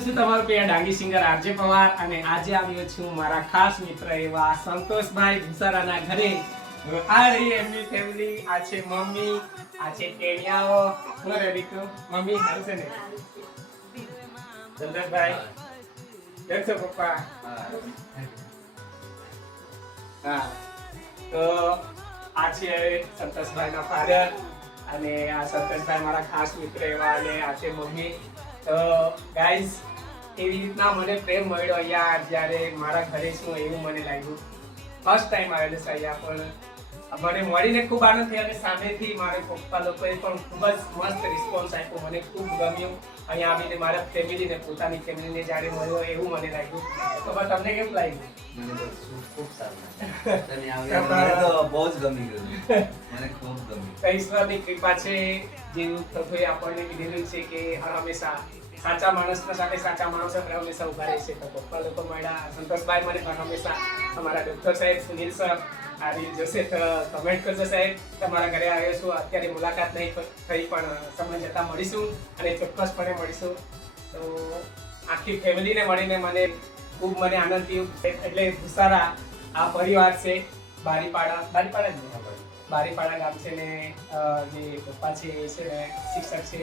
છું તમારો પ્રિય ડાંગી સિંગર આરજે પવાર અને આજે આવ્યો છું મારા ખાસ મિત્ર એવા સંતોષભાઈ ભૂસારાના ઘરે. આ રહી એમની ફેમિલી, આ છે મમ્મી, આ છે ટેણિયાઓ. હું રેડી છું મમ્મી, હાલ છે ને સંતોષભાઈ? કેમ છો પપ્પા? હા, તો આ છે સંતોષભાઈના ફાધર અને આ સંતોષભાઈ મારા ખાસ મિત્ર એવા અને આ છે મમ્મી. તો ગાઈઝ, એવી રીતના મને પ્રેમ મળ્યો અહીંયા જ્યારે મારા ઘરે છું એવું મને લાગ્યું. ફર્સ્ટ ટાઈમ આવેલું છે અહીંયા, પણ મને મળીને ખૂબ આનંદ થયો અને સામેથી મારા પપ્પા લોકોએ પણ ખૂબ જ મસ્ત રિસ્પોન્સ આપ્યો. મને ખૂબ ગમ્યું અહીંયા આવીને મારા ફેમિલીને, પોતાની ફેમિલીને જ્યારે મળ્યો એવું મને લાગ્યું. તો તમને કેમ લાગ્યું? મને તો ખૂબ સારું લાગ્યું. મને તો બહુ જ ગમી ગયું. મને ખૂબ ગમ્યું. તો ઈશ્વરની કૃપા છે, જેવું પ્રભુએ આપણને કીધેલું છે કે હર હંમેશા સાચા માણસના સાથે સાચા માણસો હર હંમેશા ઉભા રહેશે. તો પપ્પા લોકો મળ્યા, સંતોષભાઈ મને હર હંમેશા, અમારા ડૉક્ટર સાહેબ, Sunil sir, Adil Joseph, comment કરજો સાહેબ, તમારા ઘરે આવ્યો છું. અત્યારે મુલાકાત નહીં થઈ, પણ સમય જતાં મળીશું અને ચોક્કસપણે મળીશું. તો આખી ફેમિલીને મળીને મને ખૂબ આનંદ થયો. એટલે ભૂસારા આ પરિવાર છે, બારીપાડા ગામ છે ને જે પપ્પા છે એ છે ને શિક્ષક છે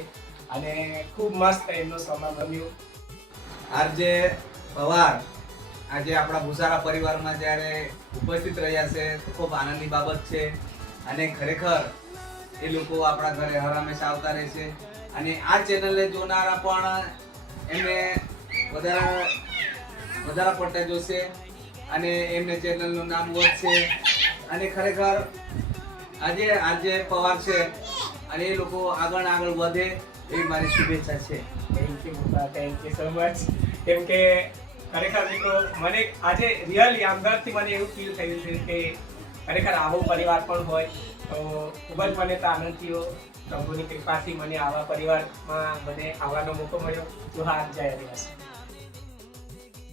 અને ખૂબ મસ્ત એમનો સ્વભાવ ગમ્યો. આરજે પવાર આજે આપણા ભૂસારા પરિવારમાં જ્યારે ઉપસ્થિત રહ્યા છે તો ખૂબ આનંદની બાબત છે અને ખરેખર એ લોકો આપણા ઘરે હર હંમેશા આવતા રહે છે અને આ ચેનલને જોનારા પણ એમને વધારે પડતા જોશે અને એમને ચેનલનું નામ વધશે અને ખરેખર આજે પવાર છે અને એ લોકો આગળ વધે એવી મારી શુભેચ્છા છે. થેન્ક યુ પપ્પા, થેન્ક યુ સો મચ. કેમ કે ખરેખર મિત્રો મને આજે રિયલી અંદરથી મને એવું ફીલ થયું છે કે ખરેખર આવો પરિવાર પણ હોય તો ખૂબ જ મને તો આનંદ થયો. પ્રભુની કૃપાથી મને આવા પરિવારમાં મને આવવાનો મોકો મળ્યો. જો હાથ જય આદિવાસી.